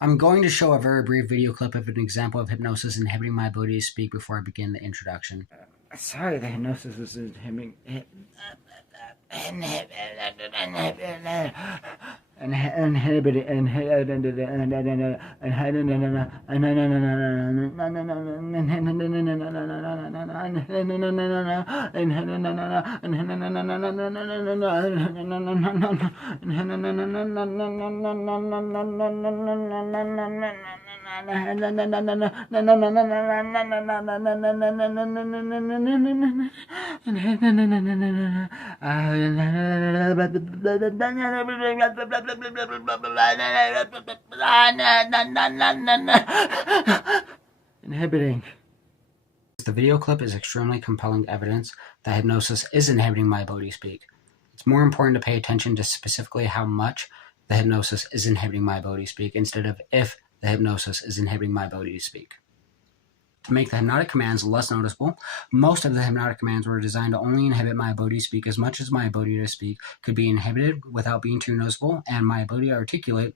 I'm going to show a very brief video clip of an example of hypnosis inhibiting my ability to speak before I begin the introduction. Sorry, the hypnosis was inhibiting. Inhibiting. The video clip is extremely compelling evidence that hypnosis is inhibiting my ability to speak. It's more important to pay attention to specifically how much the hypnosis is inhibiting my ability to speak instead of if the hypnosis is inhibiting my ability to speak. To make the hypnotic commands less noticeable, most of the hypnotic commands were designed to only inhibit my ability to speak as much as my ability to speak could be inhibited without being too noticeable, and my ability to articulate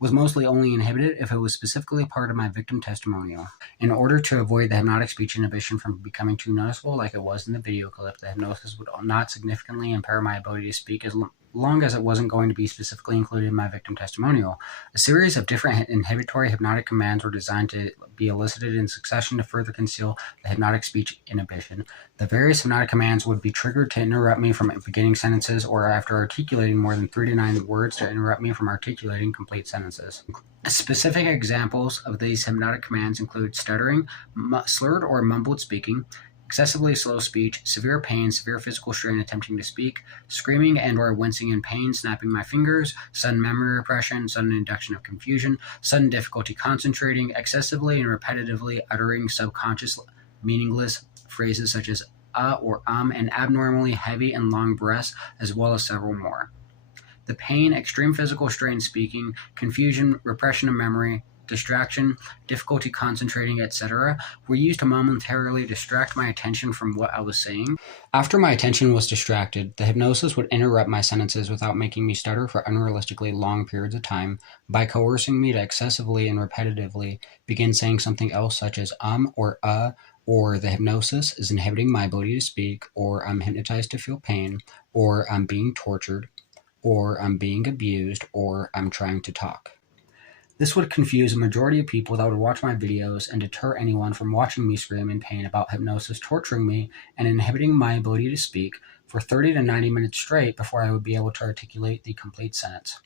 was mostly only inhibited if it was specifically part of my victim testimonial. In order to avoid the hypnotic speech inhibition from becoming too noticeable like it was in the video clip, the hypnosis would not significantly impair my ability to speak as long as it wasn't going to be specifically included in my victim testimonial. A series of different inhibitory hypnotic commands were designed to be elicited in succession to further conceal the hypnotic speech inhibition. The various hypnotic commands would be triggered to interrupt me from beginning sentences or after articulating more than 3 to 9 words to interrupt me from articulating complete sentences. Specific examples of these hypnotic commands include stuttering, slurred or mumbled speaking, excessively slow speech, severe pain, severe physical strain attempting to speak, screaming and or wincing in pain, snapping my fingers, sudden memory repression, sudden induction of confusion, sudden difficulty concentrating, excessively and repetitively uttering subconscious meaningless phrases such as or and abnormally heavy and long breaths, as well as several more. The pain, extreme physical strain speaking, confusion, repression of memory, distraction, difficulty concentrating, etc., were used to momentarily distract my attention from what I was saying. After my attention was distracted, the hypnosis would interrupt my sentences without making me stutter for unrealistically long periods of time by coercing me to excessively and repetitively begin saying something else such as or the hypnosis is inhibiting my ability to speak, or I'm hypnotized to feel pain, or I'm being tortured, or I'm being abused, or I'm trying to talk. This would confuse a majority of people that would watch my videos and deter anyone from watching me scream in pain about hypnosis torturing me and inhibiting my ability to speak for 30 to 90 minutes straight before I would be able to articulate the complete sentence.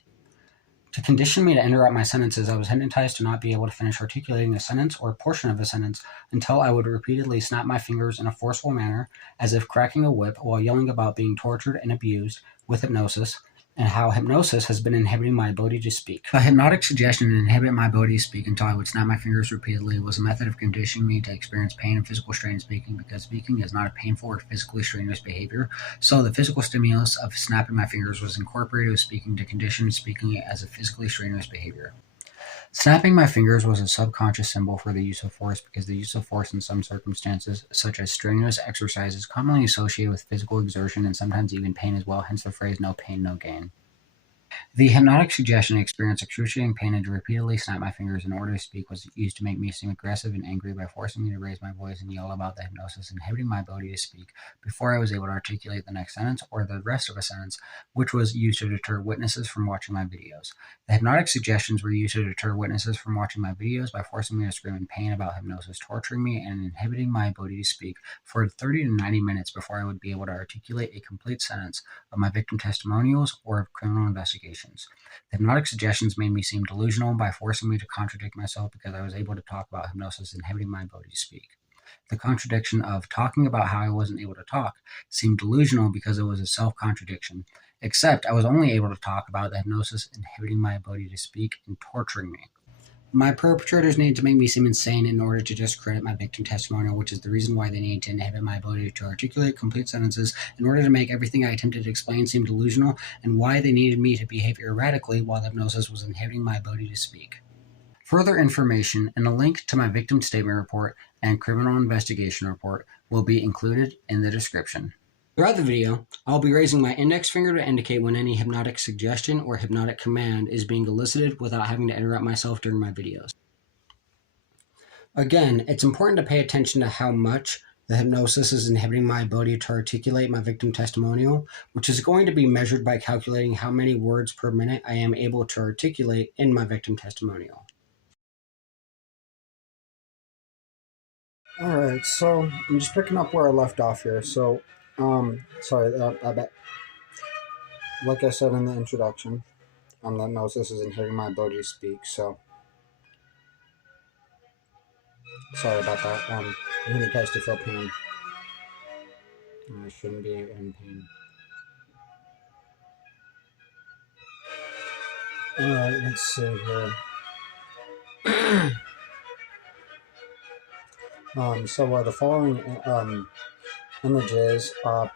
To condition me to interrupt my sentences, I was hypnotized to not be able to finish articulating a sentence or a portion of a sentence until I would repeatedly snap my fingers in a forceful manner, as if cracking a whip, while yelling about being tortured and abused with hypnosis, and how hypnosis has been inhibiting my ability to speak. A hypnotic suggestion to inhibit my ability to speak until I would snap my fingers repeatedly was a method of conditioning me to experience pain and physical strain in speaking, because speaking is not a painful or physically strenuous behavior, so the physical stimulus of snapping my fingers was incorporated with speaking to condition speaking as a physically strenuous behavior. Snapping my fingers was a subconscious symbol for the use of force, because the use of force in some circumstances, such as strenuous exercise, is commonly associated with physical exertion and sometimes even pain as well, hence the phrase "no pain, no gain." The hypnotic suggestion to experience excruciating pain and to repeatedly snap my fingers in order to speak was used to make me seem aggressive and angry by forcing me to raise my voice and yell about the hypnosis inhibiting my ability to speak before I was able to articulate the next sentence or the rest of a sentence, which was used to deter witnesses from watching my videos. The hypnotic suggestions were used to deter witnesses from watching my videos by forcing me to scream in pain about hypnosis torturing me and inhibiting my ability to speak for 30 to 90 minutes before I would be able to articulate a complete sentence of my victim testimonials or of criminal investigations. The hypnotic suggestions made me seem delusional by forcing me to contradict myself because I was able to talk about hypnosis inhibiting my ability to speak. The contradiction of talking about how I wasn't able to talk seemed delusional because it was a self-contradiction, except I was only able to talk about the hypnosis inhibiting my ability to speak and torturing me. My perpetrators needed to make me seem insane in order to discredit my victim testimonial, which is the reason why they needed to inhibit my ability to articulate complete sentences in order to make everything I attempted to explain seem delusional, and why they needed me to behave erratically while the hypnosis was inhibiting my ability to speak. Further information and a link to my victim statement report and criminal investigation report will be included in the description. Throughout the video, I'll be raising my index finger to indicate when any hypnotic suggestion or hypnotic command is being elicited without having to interrupt myself during my videos. Again, it's important to pay attention to how much the hypnosis is inhibiting my ability to articulate my victim testimonial, which is going to be measured by calculating how many words per minute I am able to articulate in my victim testimonial. Alright, so I'm just picking up where I left off here. So, I bet, like I said in the introduction, the hypnosis is inhibiting my ability to speak, so sorry about that. I'm going to to feel pain. I shouldn't be in pain. Alright, let's see here. So the following images are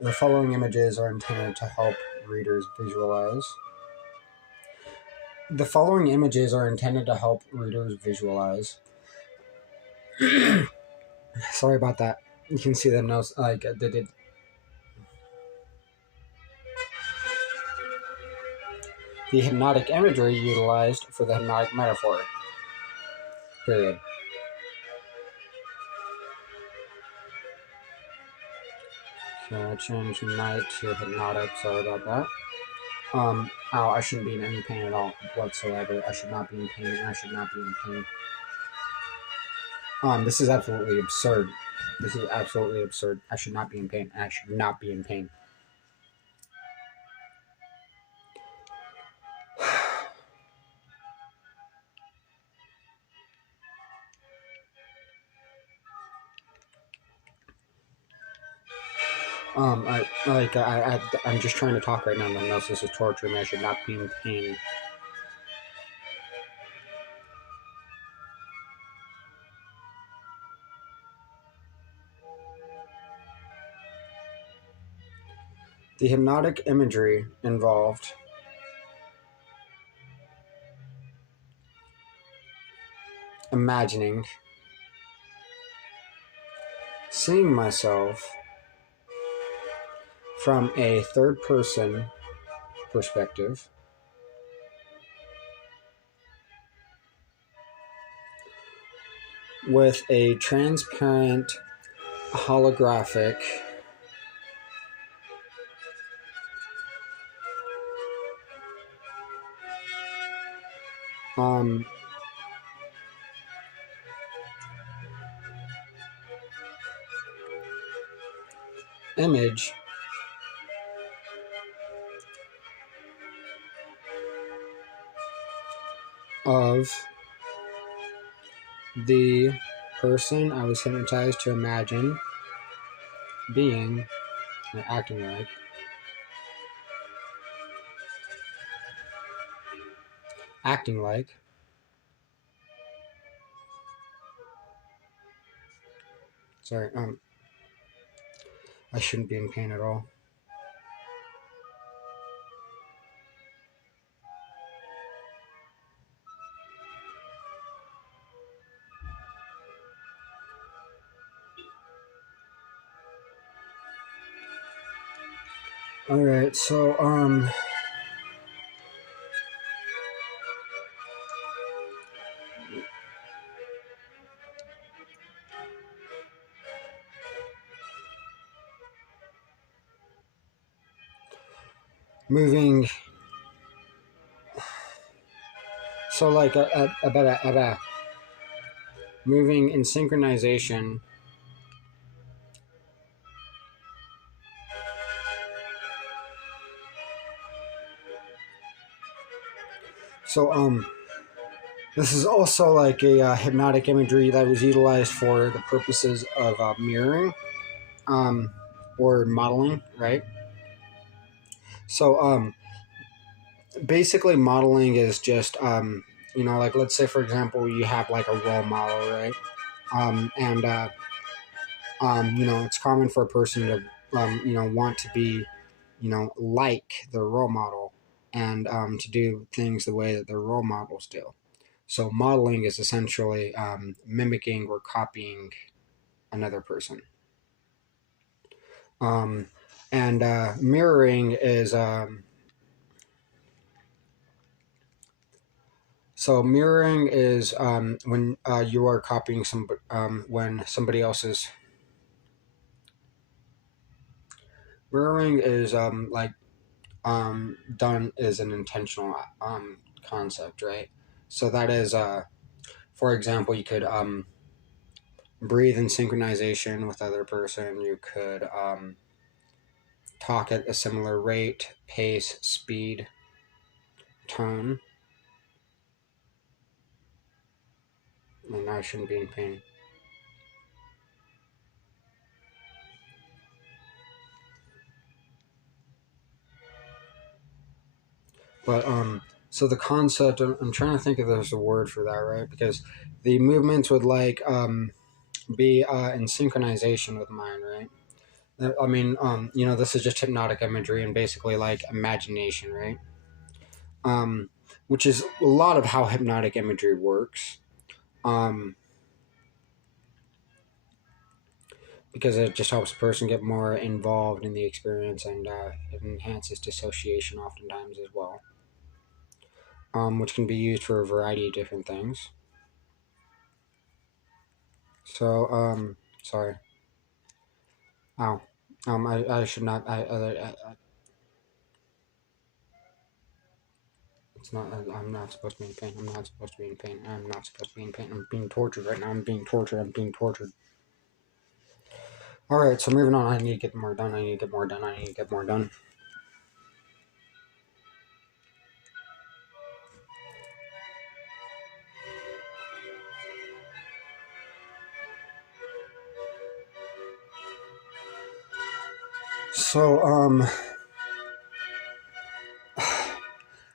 the following images are intended to help readers visualize. The following images are intended to help readers visualize. Sorry about that. You can see them now. They did. The hypnotic imagery utilized for the hypnotic metaphor. Period. Okay, I changed night to hypnotic. Sorry about that. I shouldn't be in any pain at all whatsoever. I should not be in pain, and I should not be in pain. This is absolutely absurd. This is absolutely absurd. I should not be in pain, and I should not be in pain. I'm just trying to talk right now. My hypnosis is torturing me. I should not be in pain. The hypnotic imagery involved imagining, seeing myself from a third-person perspective, with a transparent holographic image of the person I was hypnotized to imagine being or acting like sorry, I shouldn't be in pain at all. Alright, so moving, so like moving in synchronization so this is also like a hypnotic imagery that was utilized for the purposes of mirroring or modeling, right? So basically modeling is just like let's say for example you have like a role model, right? And it's common for a person to want to be like their role model and to do things the way that their role models do. So modeling is essentially mimicking or copying another person. And mirroring is so mirroring is when you are copying when somebody else's. Mirroring is done is an intentional concept, right? So that is for example, you could breathe in synchronization with other person. You could talk at a similar rate, pace, speed, tone. And I shouldn't be in pain. But so the concept, I'm trying to think if there's a word for that, right? Because the movements would be in synchronization with mine, right? I mean, this is just hypnotic imagery and basically like imagination, right? Which is a lot of how hypnotic imagery works. Because it just helps a person get more involved in the experience, and it enhances dissociation oftentimes as well, which can be used for a variety of different things. So, sorry. Oh, I should not. It's not. I'm not supposed to be in pain. I'm not supposed to be in pain. I'm not supposed to be in pain. I'm being tortured right now. I'm being tortured. I'm being tortured. All right. So moving on. I need to get more done. I need to get more done. I need to get more done. So,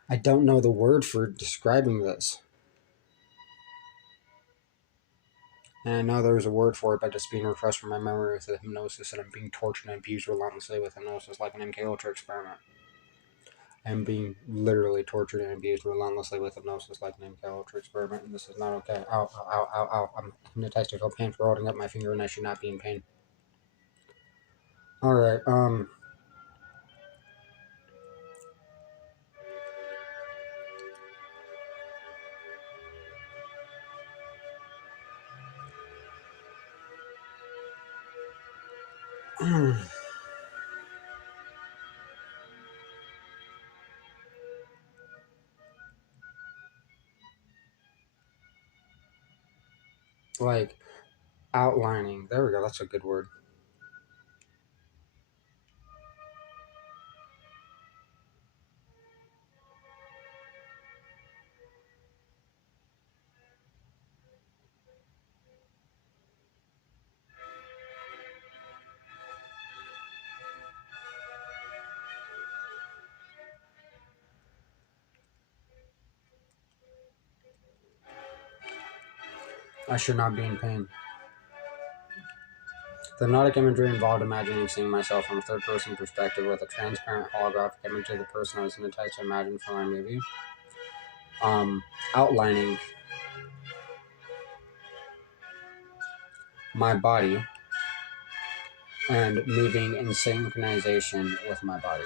I don't know the word for describing this. And I know there's a word for it, but it's being repressed from my memory with the hypnosis, and I'm being tortured and abused relentlessly with hypnosis like an MK Ultra experiment. I'm being literally tortured and abused relentlessly with hypnosis like an MK Ultra experiment, and this is not okay. Ow, ow, ow, ow. I'm hypnotized. I feel pain for holding up my finger, and I should not be in pain. Alright, like outlining. There we go. That's a good word. I should not be in pain. The hypnotic imagery involved imagining seeing myself from a third-person perspective with a transparent holographic image of the person I was hypnotized to imagine from my movie. Outlining my body and moving in synchronization with my body.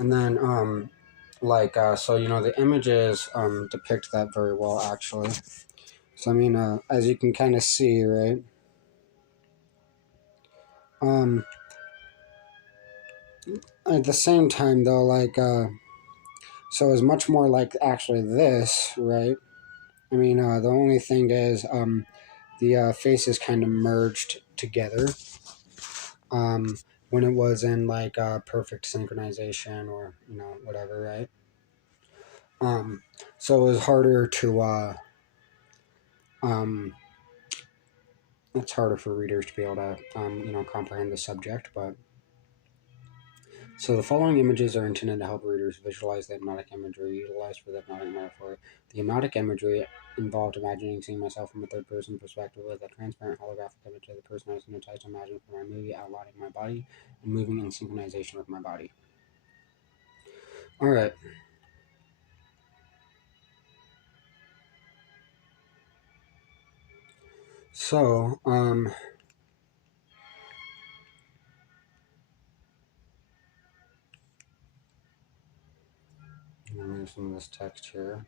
And then, the images depict that very well, actually. So, I mean, as you can kind of see, right? At the same time, though, so it's much more like actually this, right? I mean, the only thing is, the faces kind of merged together when it was in perfect synchronization or whatever, right? So it was harder to it's harder for readers to be able to comprehend the subject, but So the following images are intended to help readers visualize the hypnotic imagery utilized for the hypnotic metaphor. The hypnotic imagery involved imagining seeing myself from a third-person perspective with a transparent holographic image of the person I was hypnotized to imagine for my movie, outlining my body and moving in synchronization with my body. All right. So, I'll move some of this text here.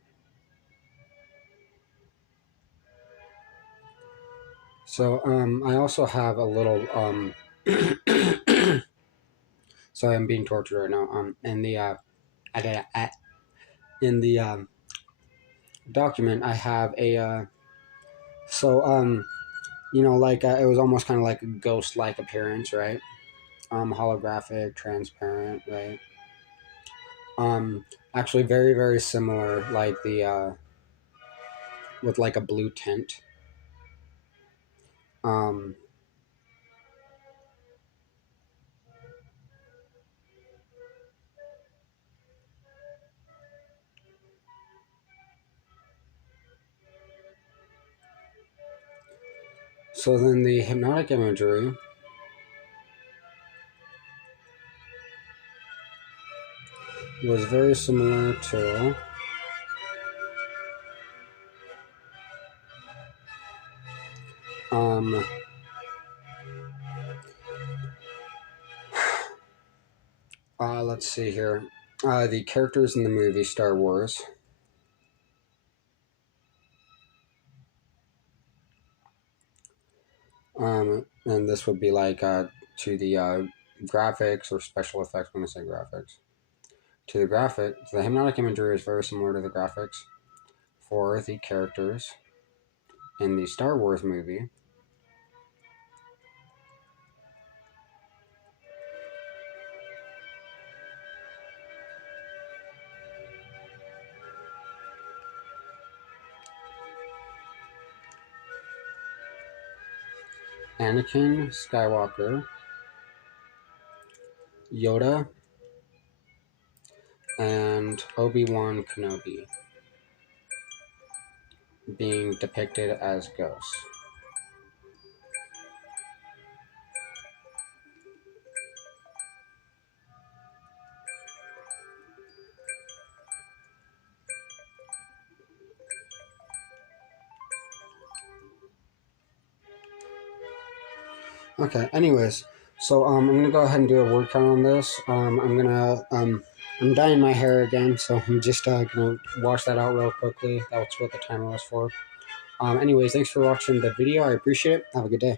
So, I also have a little, sorry, I'm being tortured right now. In the, in the document, I have a, you know, like it was almost kind of like a ghost-like appearance, right? Holographic, transparent, right? Actually, very, very similar, like the, with like a blue tint. Um, so then the hypnotic imagery was very similar to let's see here, the characters in the movie Star Wars. And this would be like to the graphics or special effects when I say graphics. To the graphic, the hypnotic imagery is very similar to the graphics for the characters in the Star Wars movie. Anakin Skywalker, Yoda, and Obi-Wan Kenobi being depicted as ghosts. Okay, anyways, so I'm gonna go ahead and do a word count on this. I'm dyeing my hair again, so I'm just gonna wash that out real quickly. That's what the timer was for. Anyways, thanks for watching the video. I appreciate it. Have a good day.